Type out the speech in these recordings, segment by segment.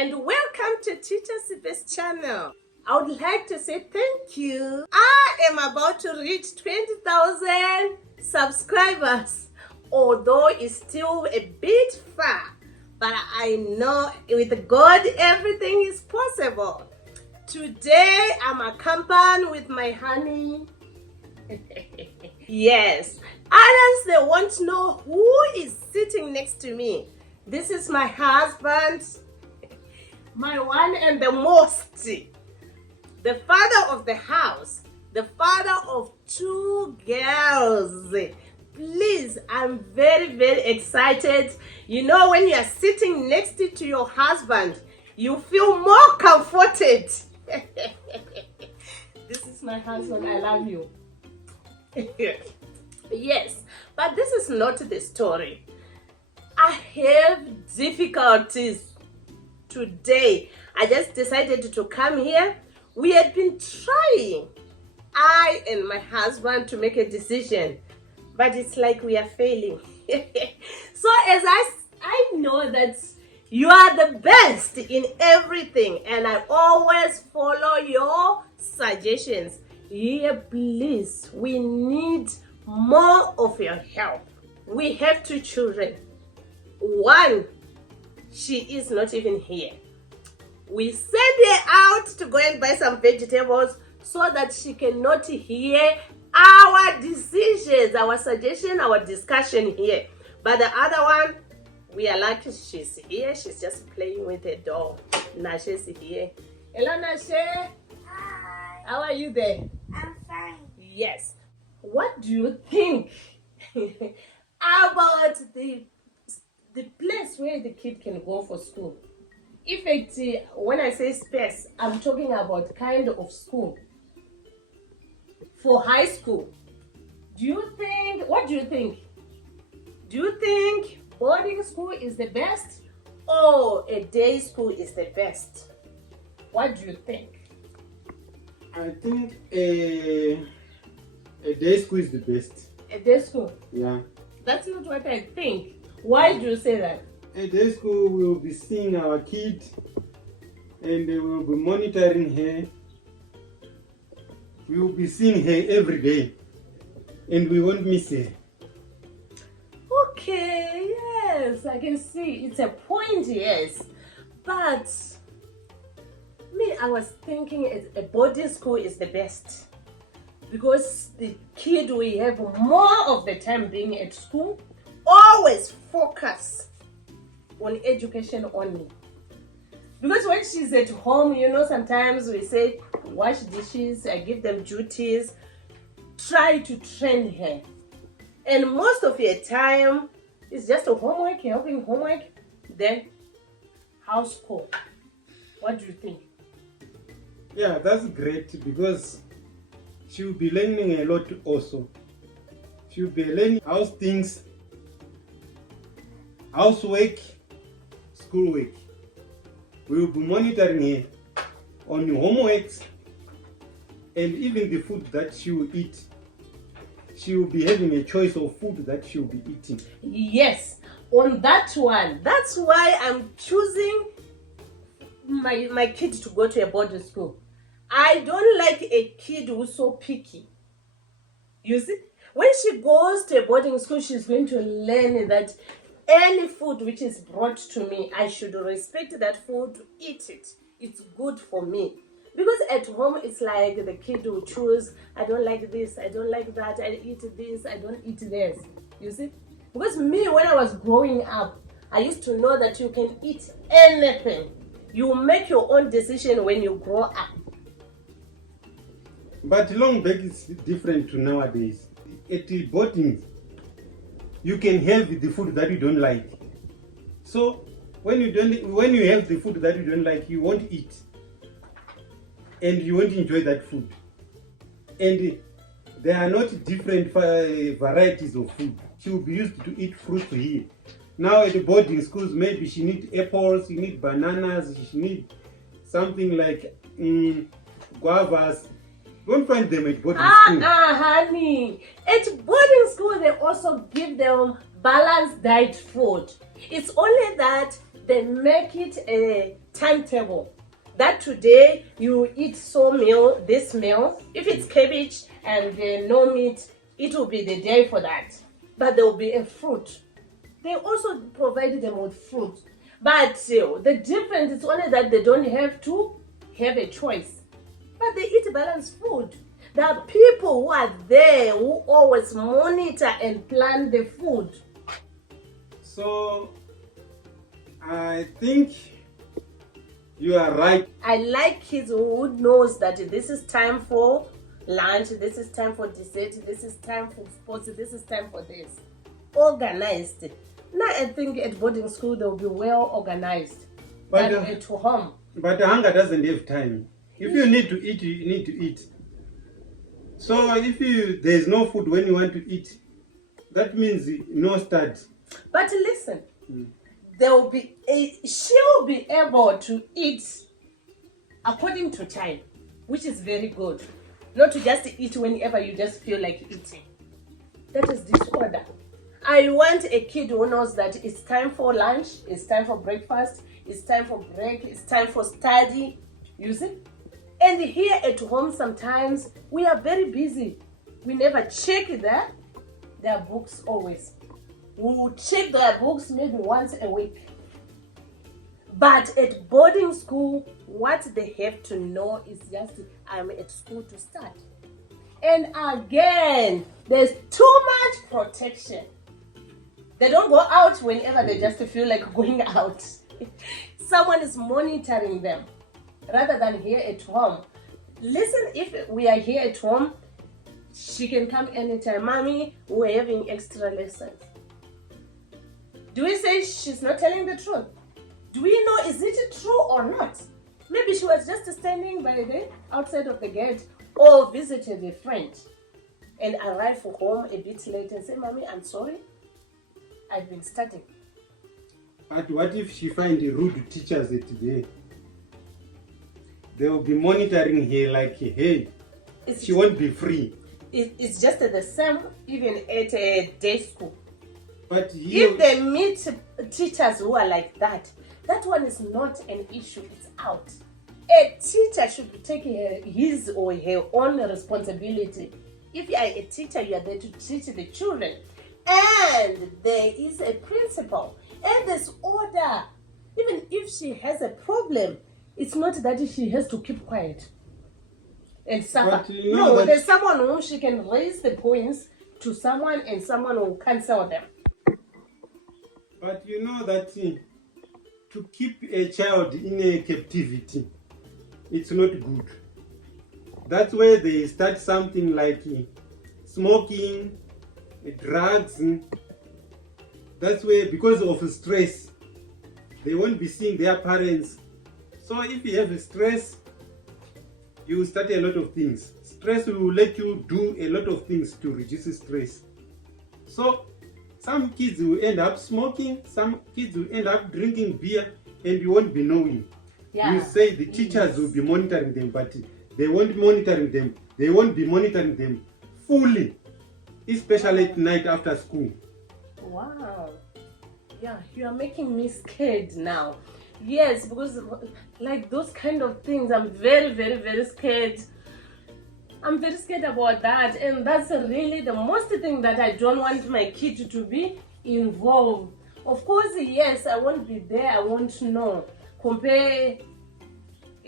and welcome to Teacher Sibes channel. I would like to say thank you. I am about to reach 20,000 subscribers, although it's still a bit far, but I know with God everything is possible. Today I'm accompanied with my honey. Yes, others they want to know who is sitting next to me. This is my husband, my one and the most, the father of the house, the father of two girls. Please, I'm very, very excited. You know, when you are sitting next to your husband, you feel more comforted. This is my husband. I love you. Yes, but this is not the story. I have difficulties today. I just decided to come here. We had been trying, I and my husband, to make a decision, but it's like we are failing. So as I know that you are the best in everything, and I always follow your suggestions. Here, please, we need more of your help. We have two children. One, she is not even here. We send her out to go and buy some vegetables so that she cannot hear our decisions, our suggestion, our discussion here. But the other one, we are lucky she's here. She's just playing with her doll. Nashe's here. Hello, Nashe. Hi. How are you there? I'm fine. Yes. What do you think about the place where the kid can go for school? In fact, when I say space, I'm talking about kind of school. For high school. What do you think? Do you think boarding school is the best or a day school is the best? What do you think? I think a day school is the best. A day school? Yeah. That's not what I think. Why do you say that? A day school will be seeing our kid and they will be monitoring her. We will be seeing her every day and we won't miss her. Okay, yes, I can see. It's a point, yes. But me, I was thinking a boarding school is the best. Because the kid will have more of the time being at school. Always focus on education only. Because when she's at home, you know, sometimes we say, wash dishes, I give them duties. Try to train her. And most of your time is just a homework, helping homework, then house chore. What do you think? Yeah, that's great because she will be learning a lot also. She will be learning house things, housework, schoolwork. We will be monitoring her on your homeworks and even the food that she will eat. She will be having a choice of food that she will be eating. Yes, on that one. That's why I'm choosing my kid to go to a boarding school. I don't like a kid who's so picky. You see, when she goes to a boarding school, she's going to learn that any food which is brought to me, I should respect that food, eat it. It's good for me. Because at home, it's like the kid will choose, I don't like this, I don't like that, I eat this, I don't eat this. You see? Because me, when I was growing up, I used to know that you can eat anything. You make your own decision when you grow up. But long back is different to nowadays. At the boarding, you can have the food that you don't like. So when you have the food that you don't like, you won't eat. And you won't enjoy that food. And there are not different varieties of food. She will be used to eat fruit here. Now at the boarding schools, maybe she needs apples, she needs bananas, she needs something like guavas. Don't find them at boarding school. Honey. At boarding school, they also give them balanced diet food. It's only that they make it a timetable. That today you eat this meal. If it's cabbage and no meat, it will be the day for that. But there will be a fruit. They also provided them with fruit. But the difference is only that they don't have to have a choice. But they eat balanced food. There are people who are there who always monitor and plan the food. So, I think you are right. I like kids who knows that this is time for lunch, this is time for dessert, this is time for sports, this is time for this. Organized. Now I think at boarding school they'll be well organized. But than at home. But the hunger doesn't have time. If you need to eat, you need to eat. So if there's no food when you want to eat, that means no study. But listen, she'll be able to eat according to time, which is very good. Not to just eat whenever you just feel like eating. That is disorder. I want a kid who knows that it's time for lunch, it's time for breakfast, it's time for break, it's time for study. You see? And here at home sometimes we are very busy. We never check their books always. We will check their books maybe once a week. But at boarding school, what they have to know is just, I'm at school to start. And again, there's too much protection. They don't go out whenever they just feel like going out. Someone is monitoring them rather than here at home. Listen, if we are here at home, she can come anytime. Mommy, we're having extra lessons. Do we say she's not telling the truth? Do we know, is it true or not? Maybe she was just standing by the outside of the gate or visited a friend and arrived home a bit late and say, Mommy, I'm sorry, I've been studying. But what if she finds rude teachers at today? They will be monitoring her like, hey, she won't be free. It's just the same even at a day school. But here, if they meet teachers who are like that, that one is not an issue, it's out. A teacher should take his or her own responsibility. If you are a teacher, you are there to teach the children. And there is a principal. And there's order. Even if she has a problem, it's not that she has to keep quiet and suffer. But you know there's someone whom she can raise the points to someone and someone will cancel them. But you know that to keep a child in a captivity, it's not good. That's where they start something like smoking, drugs. That's where, because of stress, they won't be seeing their parents. So if you have stress, you start a lot of things. Stress will let you do a lot of things to reduce stress. So some kids will end up smoking, some kids will end up drinking beer, and you won't be knowing. Yeah. You say the teachers will be monitoring them, but they won't be monitoring them. They won't be monitoring them fully, especially at night after school. Wow. Yeah, you are making me scared now. Yes, because like those kind of things, I'm very, very, very scared. I'm very scared about that. And that's really the most thing that I don't want my kid to be involved. Of course, yes, I won't be there. I won't know. Compare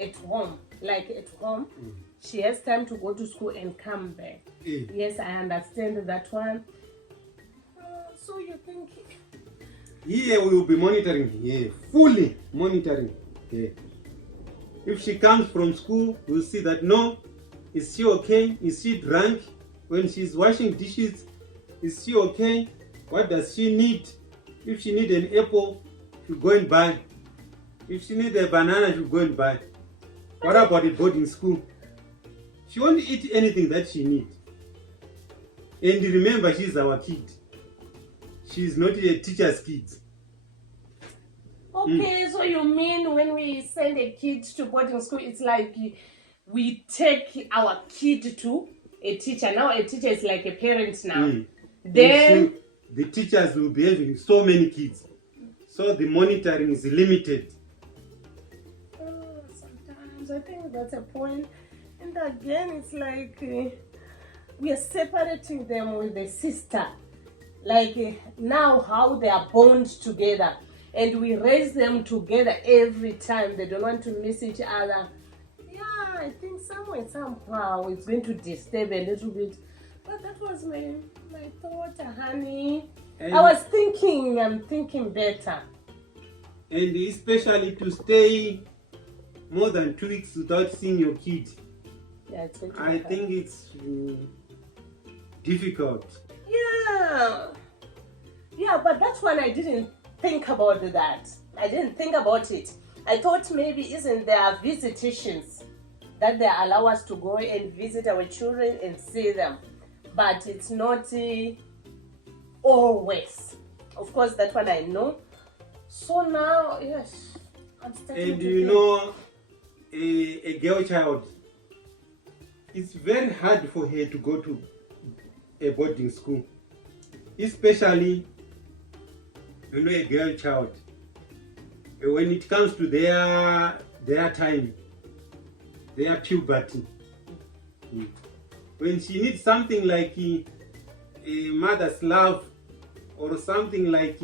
at home. Like at home, she has time to go to school and come back. Yes, I understand that one. So you think... Here we will be monitoring her, fully monitoring her. If she comes from school, we'll see that no, is she okay? Is she drunk? When she's washing dishes, is she okay? What does she need? If she needs an apple, she'll go and buy. If she needs a banana, she'll go and buy. What about the boarding school? She won't eat anything that she needs. And remember, she's our kid. She's not a teacher's kid. Okay, so you mean when we send a kid to boarding school, it's like we take our kid to a teacher. Now a teacher is like a parent now. Then the teachers will be having so many kids. So the monitoring is limited. So I think that's a point. And again, it's like we are separating them with the sister. Like now, how they are bound together, and we raise them together every time. They don't want to miss each other. Yeah, I think somewhere, somehow, it's going to disturb a little bit. But that was my thought, honey. And I'm thinking better. And especially to stay more than 2 weeks without seeing your kid. Yeah, it's going to I think it's difficult. Yeah, but that's when I didn't think about that. I didn't think about it. I thought maybe isn't there visitations that they allow us to go and visit our children and see them, but it's not always. Of course, that one I know. So now, yes, I'm starting And to you think. know, a girl child, it's very hard for her to go to a boarding school, especially a girl child. When it comes to their time, their puberty, when she needs something like a mother's love, or something like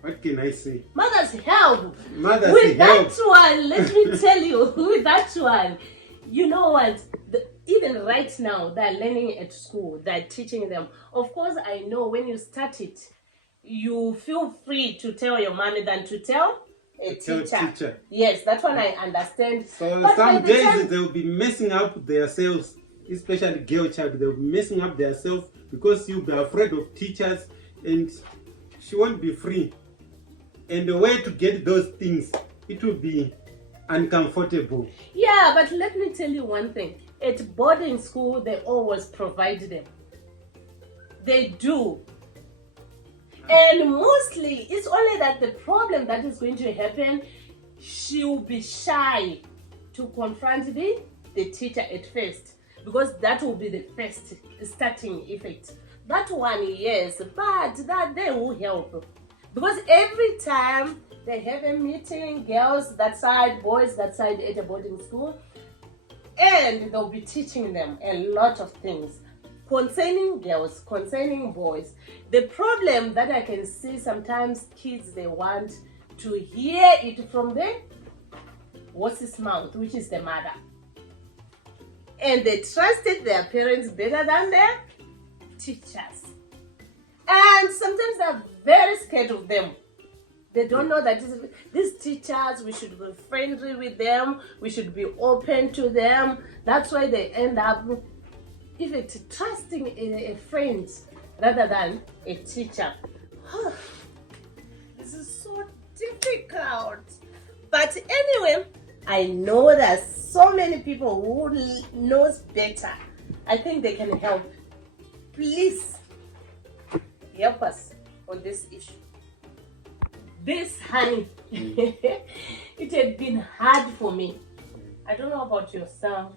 what can I say? Mother's help. Mother's With help. that one, let me tell you, with that one, you know what? Even right now, they're learning at school, they're teaching them. Of course, I know when you start it, you feel free to tell your mommy than to tell a Tell teacher. Yes, that one I understand. So But by some the days time- they will be messing up themselves, especially girl child. They will be messing up themselves because you'll be afraid of teachers, and she won't be free. And the way to get those things, it will be uncomfortable. Yeah, but let me tell you one thing. At boarding school, they always provide them. They do. And mostly, it's only that the problem that is going to happen, she will be shy to confront the teacher at first, because that will be the first starting effect. That one, yes, but that they will help. Because every time they have a meeting, girls that side, boys that side at a boarding school, and they'll be teaching them a lot of things concerning girls, concerning boys. The problem that I can see sometimes kids, they want to hear it from the horse's mouth, which is the mother. And they trusted their parents better than their teachers. And sometimes they're very scared of them. They don't know that these teachers, we should be friendly with them, we should be open to them. That's why they end up even trusting a friend rather than a teacher. This is so difficult. But anyway, I know there's so many people who knows better. I think they can help. Please help us on this issue. This, honey, it had been hard for me. I don't know about yourself,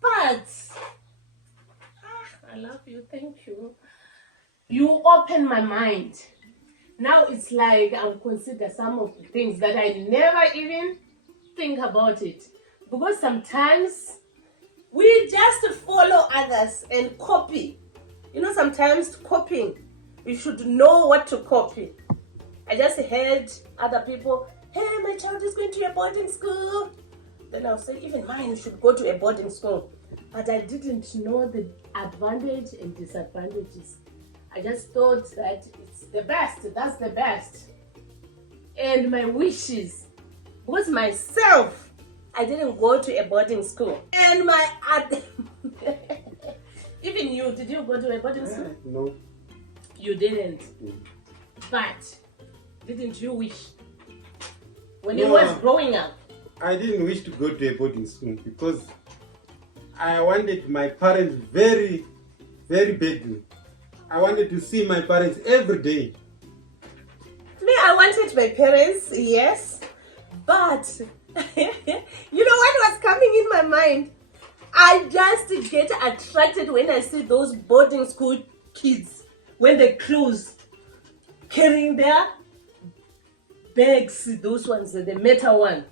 but I love you. Thank you. You open my mind. Now it's like I'll consider some of the things that I never even think about it. Because sometimes we just follow others and copy. You know, sometimes copying, you should know what to copy. I just heard other people, hey, my child is going to a boarding school. Then I'll say, even mine should go to a boarding school. But I didn't know the advantage and disadvantages. I just thought that it's the best, that's the best. And my wishes was myself. I didn't go to a boarding school. And my even you, did you go to a boarding school? No. You didn't. But didn't you wish when you No. was growing up? I didn't wish to go to a boarding school because I wanted my parents very, very badly. I wanted to see my parents every day. Me, I wanted my parents, yes, but you know what was coming in my mind? I just get attracted when I see those boarding school kids when they close, carrying their bags, those ones, the metal one.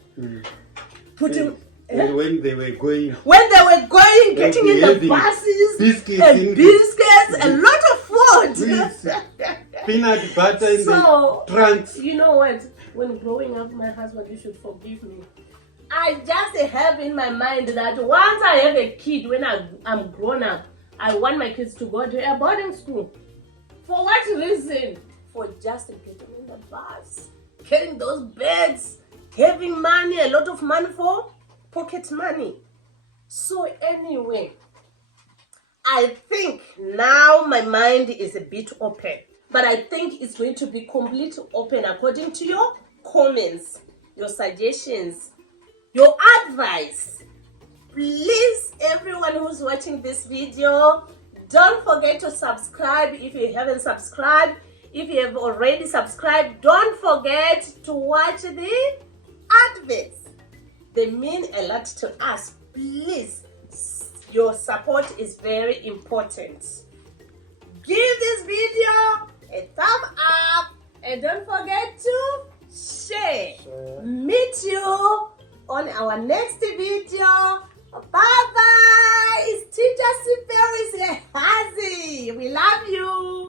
Putting. And when they were going, Getting in the having buses, biscuits and biscuits, a lot of food. with peanut butter in So, the trunks. you know what? When growing up, my husband, you should forgive me. I just have in my mind that once I have a kid, when I'm grown up, I want my kids to go to a boarding school. For what reason? For just getting in the bus, carrying those bags, having money, a lot of money for pocket money. So anyway, I think now my mind is a bit open, but I think it's going to be completely open according to your comments, your suggestions, your advice. Please, everyone who's watching this video, don't forget to subscribe if you haven't subscribed. If you have already subscribed, don't forget to watch the adverts. They mean a lot to us. Please, your support is very important. Give this video a thumb up and don't forget to share. Meet you on our next video. Bye bye. It's Teacher Siperis Hazi. We love you.